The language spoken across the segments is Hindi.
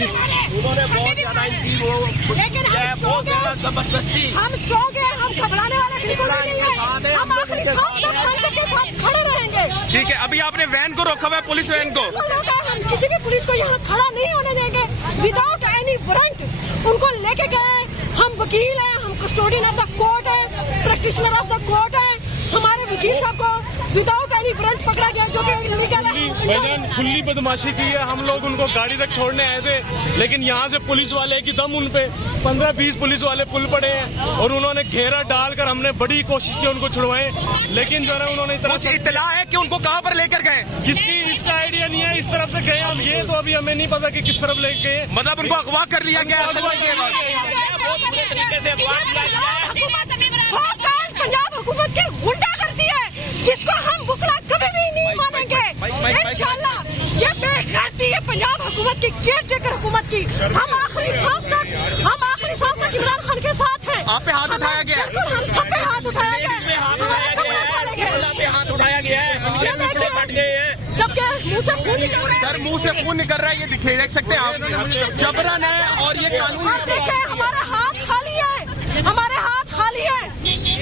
बदमाशी। उन्होंने बहुत ज्यादा इनकी वो बहुत ज्यादा जबरदस्ती। हम स्ट्रॉन्ग हैं, हम घबराने वाले बिल्कुल नहीं है। हम आखिरी सांस तक संसद के साथ खड़े रहेंगे। ठीक है, अभी आपने वैन को रोका हुआ है, पुलिस वैन को। हम किसी भी पुलिस को यहाँ खड़ा नहीं होने देंगे विदाउट एनी वारंट। उनको लेके गए, हम वकील हैं, हम कस्टोडियन ऑफ द कोर्ट है, प्रैक्टिशनर ऑफ द कोर्ट है। हमारे वकील साहब को विदाउट एनी वारंट पकड़ा गया, जो कि इलीगल है। खुली बदमाशी की है। हम लोग उनको गाड़ी तक छोड़ने आए थे, लेकिन यहाँ से पुलिस वाले की दम उन पे 15-20 पुलिस वाले पुल पड़े हैं और उन्होंने घेरा डालकर हमने बड़ी कोशिश की उनको छुड़वाएं, लेकिन जो है उन्होंने कुछ इत्तला है कि उनको कहाँ पर लेकर गए? किसकी इसका आइडिया नहीं है। इस तरफ से गए हम, ये तो अभी हमें नहीं पता कि किस तरफ लेके गए। मतलब उनको अगवा कर लिया गया। पंजाब हुकूमत की गुंडा करती है, जिसको हम बुकला कभी भी नहीं मानेंगे इंशाल्लाह। ये बेगैरती है पंजाब हुकूमत की, केयर टेकर हुकूमत की। हम आखिरी सांस तक इमरान खान के साथ हैं। आप पे हाथ उठाया गया है? बिल्कुल, हम सब पे हाथ उठाया गया है। हाथ उठाया गया है, फट गए हैं। सबके मुंह से खून निकल रहा है। सर मुंह से खून निकल रहा है, ये देख सकते हैं आप। जबरन है और ये कानून। आप देखें, हमारा हाथ खाली है, हमारे हाथ खाली है।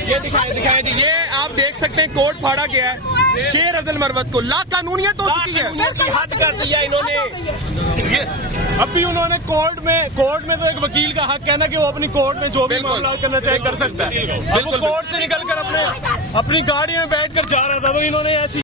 ये दिखाए ये आप देख सकते हैं, कोर्ट फाड़ा गया है शेर अदल मरवत को। ला कानूनियत हो चुकी है। हद कर दिया इन्होंने। ये अभी उन्होंने कोर्ट में तो एक वकील का हक है ना कि वो अपनी कोर्ट में जो भी मामला करना चाहे कर सकता है। अब वो कोर्ट से निकलकर अपनी गाड़ी में बैठकर जा रहा था, तो इन्होंने ऐसी